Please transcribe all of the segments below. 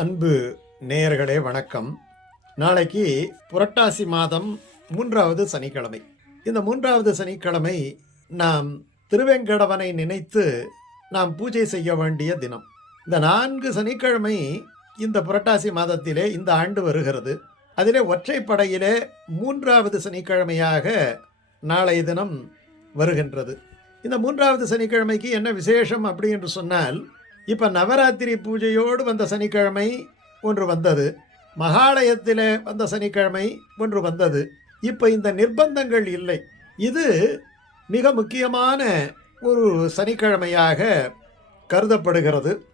அன்பு நேயர்களே வணக்கம். நாளைக்கு புரட்டாசி மாதம் மூன்றாவது சனிக்கிழமை. இந்த மூன்றாவது சனிக்கிழமை நாம் திருவேங்கடவனை நினைத்து நாம் பூஜை செய்ய வேண்டிய தினம். இந்த நான்கு சனிக்கிழமை இந்த புரட்டாசி மாதத்திலே இந்த ஆண்டு வருகிறது. அதிலே ஒற்றைப்படையிலே மூன்றாவது சனிக்கிழமையாக நாளைய தினம் வருகின்றது. இந்த மூன்றாவது சனிக்கிழமைக்கு என்ன விசேஷம் அப்படி என்று சொன்னால் இப்போ நவராத்திரி பூஜையோடு வந்த சனிக்கிழமை ஒன்று வந்தது. மகாலயத்தில் வந்த சனிக்கிழமை ஒன்று வந்தது. இப்போ இந்த நிர்பந்தங்கள் இல்லை. இது மிக முக்கியமான ஒரு சனிக்கிழமையாக கருதப்படுகிறது.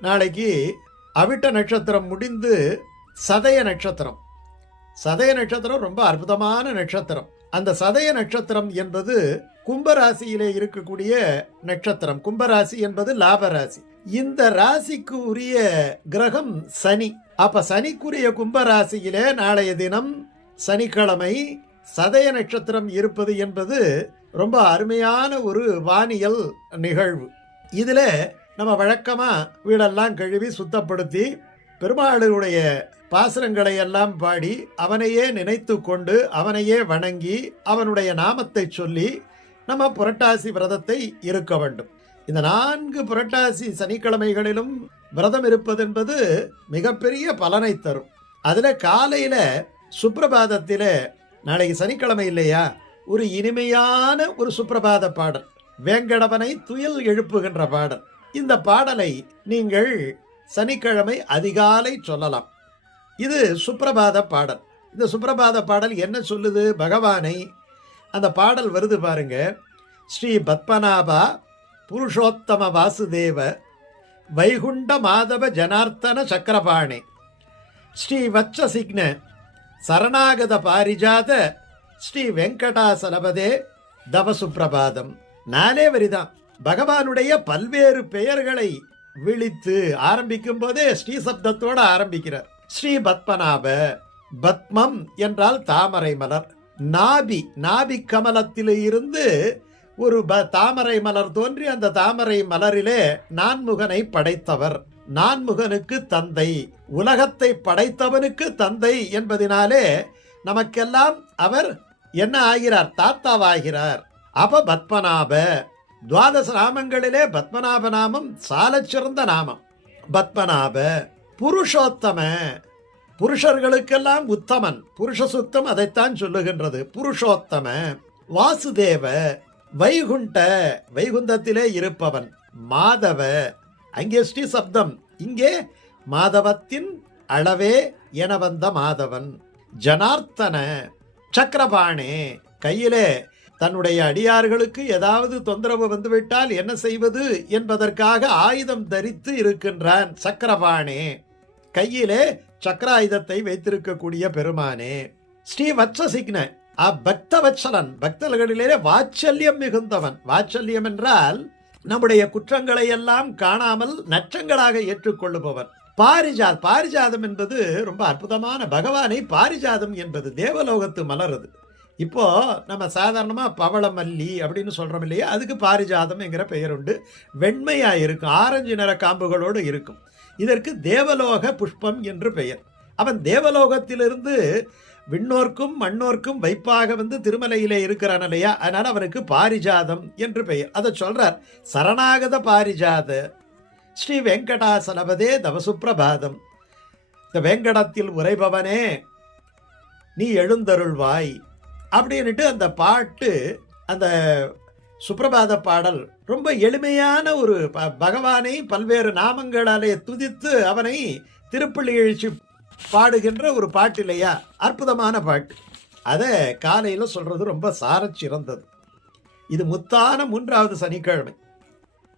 நாளைக்கு அவிட்ட நட்சத்திரம் முடிந்து சதய நட்சத்திரம். சதய நட்சத்திரம் ரொம்ப அற்புதமான நட்சத்திரம். அந்த சதய நட்சத்திரம் என்பது கும்பராசியிலே இருக்கக்கூடிய நட்சத்திரம். கும்பராசி என்பது லாபராசி. இந்த ராசிக்கு உரிய கிரகம் சனி. அப்ப சனிக்குரிய கும்பராசியிலே நாளைய தினம் சனிக்கிழமை சதய நட்சத்திரம் இருப்பது என்பது ரொம்ப அருமையான ஒரு வானியல் நிகழ்வு. இதில் நம்ம வழக்கமாக வீடெல்லாம் கழுவி சுத்தப்படுத்தி பெருமாளுடைய பாசுரங்களை எல்லாம் பாடி அவனையே நினைத்து கொண்டு அவனையே வணங்கி அவனுடைய நாமத்தை சொல்லி நம்ம புரட்டாசி விரதத்தை இருக்க வேண்டும். இந்த நான்கு புரட்டாசி சனிக்கிழமைகளிலும் விரதம் இருப்பது என்பது மிகப்பெரிய பலனை தரும். அதில் காலையில் சுப்பிரபாதத்தில் நாளைக்கு சனிக்கிழமை இல்லையா? ஒரு இனிமையான ஒரு சுப்பிரபாத பாடல். வேங்கடவனை துயில் எழுப்புகின்ற பாடல். இந்த பாடலை நீங்கள் சனிக்கிழமை அதிகாலை சொல்லலாம். இது சுப்பிரபாத பாடல். இந்த சுப்பிரபாத பாடல் என்ன சொல்லுது? பகவானை அந்த பாடல் வருது பாருங்க. ஸ்ரீ பத்மநாபா புருஷோத்தம வாசுதேவ வைகுண்ட மாதவ ஜனார்த்தன சக்கரபாணி ஸ்ரீ வச்ச சிக்ன சரணாகத பாரிஜாத ஸ்ரீ வெங்கடாசலபதே தவசுப்பிரபாதம். நானே நாலே வரிதான். பகவானுடைய பல்வேறு பெயர்களை விழித்து ஆரம்பிக்கும் போதே ஸ்ரீ சப்தத்தோட ஆரம்பிக்கிறார். ஸ்ரீ பத்மநாப பத்மம் என்றால் தாமரை மலர். நாபி நாபி கமலத்திலிருந்து இருந்து ஒரு ப தாமரை மலர் தோன்றி அந்த தாமரை மலரிலே நான்முகனை படைத்தவர். நான்முகனுக்கு தந்தை. உலகத்தை படைத்தவனுக்கு தந்தை என்பதினாலே நமக்கெல்லாம் அவர் என்ன ஆகிறார்? தாத்தாவாகிறார். அப பத்மநாப துவாதச நாமங்களிலே பத்மநாப நாமம் சாலச்சிறந்த நாமம். பத்மநாப. புருஷோத்தம. புருஷர்களுக்கெல்லாம் உத்தமன். புருஷ சுத்தம் அதைத்தான் சொல்லுகின்றது. புருஷோத்தம. வாசுதேவ. வைகுண்ட வைகுந்தத்திலே இருப்பவன். மாதவ அங்கே ஸ்ரீ சப்தம். இங்கே மாதவத்தின் அளவே என வந்த மாதவன். ஜனார்த்தன சக்கரபாணே கையிலே தன்னுடைய அடியார்களுக்கு ஏதாவது தொந்தரவு வந்துவிட்டால் என்ன செய்வது என்பதற்காக ஆயுதம் தரித்து இருக்கின்றான் சக்கரபாணே. கையிலே சக்கர ஆயுதத்தை வைத்திருக்கக்கூடிய பெருமானே. ஸ்ரீ வத்சசிக்ன பக்த வச்சலன் பக்தர்களிலே வாச்சல்யம் மிகுந்தவன். வாச்சல்யம் என்றால் நம்முடைய குற்றங்களை எல்லாம் காணாமல் நற்றங்களாக ஏற்றுக்கொள்ளுபவன். பாரிஜாத் பாரிஜாதம் என்பது ரொம்ப அற்புதமான பகவானை பாரிஜாதம் என்பது தேவலோகத்து மலருது. இப்போ நம்ம சாதாரணமாக பவளமல்லி அப்படின்னு சொல்கிறோம் இல்லையா? அதுக்கு பாரிஜாதம் என்கிற பெயர் உண்டு வெண்மையாக இருக்கும். ஆரஞ்சு நிற காம்புகளோடு இருக்கும். இதற்கு தேவலோக புஷ்பம் என்று பெயர். அவன் தேவலோகத்திலிருந்து விண்ணோர்க்கும் மண்ணோர்க்கும் வைப்பாக வந்து திருமலையிலே இருக்கிறான் இல்லையா? அதனால் அவனுக்கு பாரிஜாதம் என்று பெயர். அதை சொல்கிறார் சரணாகத பாரிஜாத ஸ்ரீ வெங்கடாசலபதே தவசுப்பிரபாதம். இந்த வேங்கடத்தில் உரைபவனே நீ எழுந்தருள்வாய் அப்படின்னுட்டு அந்த பாட்டு அந்த சுப்பிரபாத பாடல் ரொம்ப எளிமையான ஒரு ப- பகவானை பல்வேறு நாமங்களாலே துதித்து அவனை திருப்பள்ளி எழுச்சி பாடுகின்ற ஒரு பாட்டு இல்லையா? அற்புதமான பாட்டு. அதை காலையில் சொல்கிறது ரொம்ப சாரச்சிறந்தது இது முத்தான மூன்றாவது சனிக்கிழமை.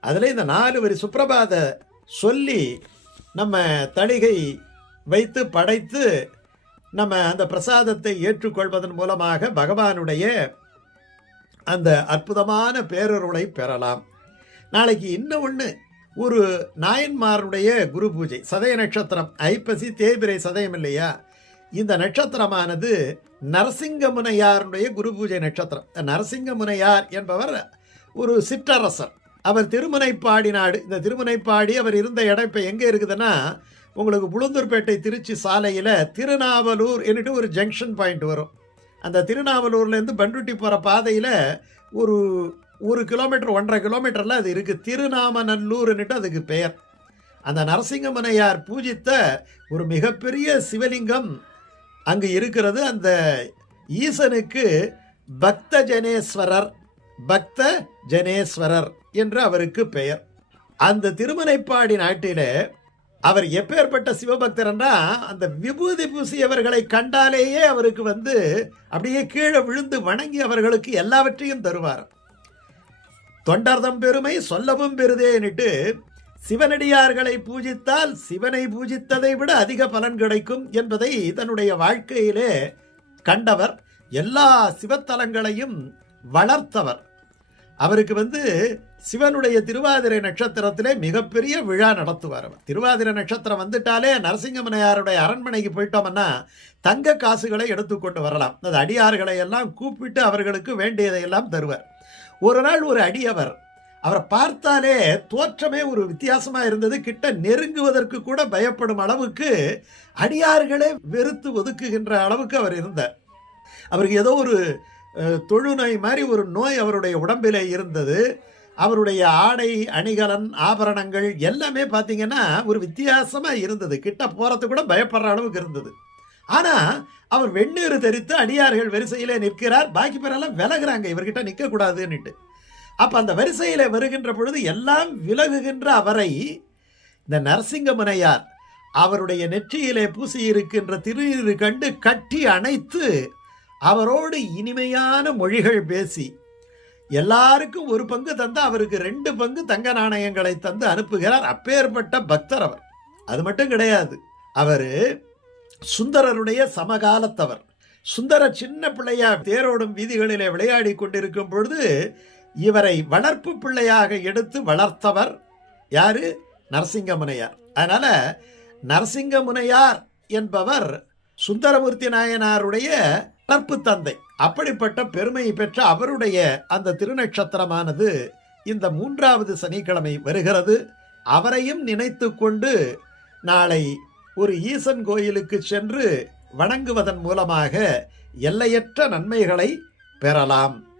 அதில் இந்த நாலு வரி சுப்பிரபாத சொல்லி நம்ம தணிகை வைத்து படைத்து நம்ம அந்த பிரசாதத்தை ஏற்றுக்கொள்வதன் மூலமாக பகவானுடைய அந்த அற்புதமான பேரருளை பெறலாம். நாளைக்கு இன்னும் ஒன்று ஒரு நாயன்மாருடைய குரு பூஜை சதய நட்சத்திரம் ஐப்பசி தேய்பிரை சதயம் இல்லையா? இந்த நட்சத்திரமானது நரசிங்கமுனையாருடைய குரு பூஜை நட்சத்திரம். நரசிங்கமுனையார் என்பவர் ஒரு சிற்றரசர். அவர் திருமுனைப்பாடி நாடு இந்த திருமுனைப்பாடி அவர் இருந்த இடம் இப்போ எங்கே இருக்குதுன்னா உங்களுக்கு புளுந்தூர்பேட்டை திருச்சி சாலையில் திருநாவலூர் என்னட்டு ஒரு ஜங்ஷன் பாயிண்ட் வரும். அந்த திருநாவலூர்லேருந்து பண்ருட்டி போகிற பாதையில் ஒரு ஒரு கிலோமீட்டர் ஒன்றரை கிலோமீட்டரில் அது இருக்குது திருநாமநல்லூர்னுட்டு அதுக்கு பெயர். அந்த நரசிங்கமனையார் பூஜித்த ஒரு மிகப்பெரிய சிவலிங்கம் அங்கு இருக்கிறது. அந்த ஈசனுக்கு பக்த ஜனேஸ்வரர் பக்த ஜனேஸ்வரர் என்று அவருக்கு பெயர். அந்த திருமலைப்பாடி நாட்டிலே அவர் எப்பேற்பட்ட சிவபக்தர்னா அந்த விபூதி பூசியவர்களை கண்டாலேயே அவருக்கு வந்து அப்படியே கீழே விழுந்து வணங்கி அவர்களுக்கு எல்லாவற்றையும் தருவார். தொண்டர்தம் பெருமை சொல்லவும் பெருதேன்னுட்டு சிவனடியார்களை பூஜித்தால் சிவனை பூஜித்ததை விட அதிக பலன் கிடைக்கும் என்பதை தன்னுடைய வாழ்க்கையிலே கண்டவர். எல்லா சிவத்தலங்களையும் வளர்த்தவர். அவருக்கு வந்து சிவனுடைய திருவாதிரை நட்சத்திரத்திலே மிகப்பெரிய விழா நடத்துவார் அவர். திருவாதிரை நட்சத்திரம் வந்துட்டாலே நரசிங்கமனையாருடைய அரண்மனைக்கு போயிட்டோம்னா தங்க காசுகளை எடுத்துக்கொண்டு வரலாம். அது அடியார்களை எல்லாம் கூப்பிட்டு அவர்களுக்கு வேண்டியதையெல்லாம் தருவார். ஒரு நாள் ஒரு அடியவர் அவரை பார்த்தாலே தோற்றமே ஒரு வித்தியாசமா இருந்தது. கிட்ட நெருங்குவதற்கு கூட பயப்படும் அளவுக்கு அடியார்களே வெறுத்து ஒதுக்குகின்ற அளவுக்கு அவர் இருந்தார். அவருக்கு ஏதோ ஒரு தொழுநோய் மாதிரி ஒரு நோய் அவருடைய உடம்பிலே இருந்தது. அவருடைய ஆடை அணிகலன் ஆபரணங்கள் எல்லாமே பார்த்தீங்கன்னா ஒரு வித்தியாசமா இருந்தது. கிட்ட போறது கூட பயப்படுற அளவுக்கு இருந்தது. ஆனா அவர் வெண்ணீர் தெரித்து அடியார்கள் வரிசையிலே நிற்கிறார். பாக்கி பேரெல்லாம் விலகிறாங்க. இவர்கிட்ட நிற்க அப்போ அப்ப அந்த வரிசையில் வருகின்ற பொழுது எல்லாம் விலகுகின்ற அவரை இந்த நரசிங்கமுனையார் அவருடைய நெற்றியிலே பூசி இருக்கின்ற கண்டு கட்டி அணைத்து அவரோடு இனிமையான மொழிகள் பேசி எல்லாருக்கும் ஒரு பங்கு தந்து அவருக்கு ரெண்டு பங்கு தங்க நாணயங்களை தந்து அனுப்புகிறார். அப்பேற்பட்ட பக்தர் அவர். அது மட்டும் கிடையாது. அவர் சுந்தரருடைய சமகாலத்தவர். சுந்தர சின்ன பிள்ளையா தேரோடும் வீதிகளிலே விளையாடி கொண்டிருக்கும் பொழுது இவரை வளர்ப்பு பிள்ளையாக எடுத்து வளர்த்தவர் யாரு? நரசிங்கமுனையார். அதனால நரசிங்கமுனையார் என்பவர் சுந்தரமூர்த்தி நாயனாருடைய வளர்ப்பு தந்தை. அப்படிப்பட்ட பெருமை பெற்ற அவருடைய அந்த திருநட்சத்திரமானது இந்த மூன்றாவது சனிக்கிழமை வருகிறது. அவரையும் நினைத்து கொண்டு நாளை ஒரு ஈசன் கோயிலுக்கு சென்று வணங்குவதன் மூலமாக எல்லையற்ற நன்மைகளை பெறலாம்.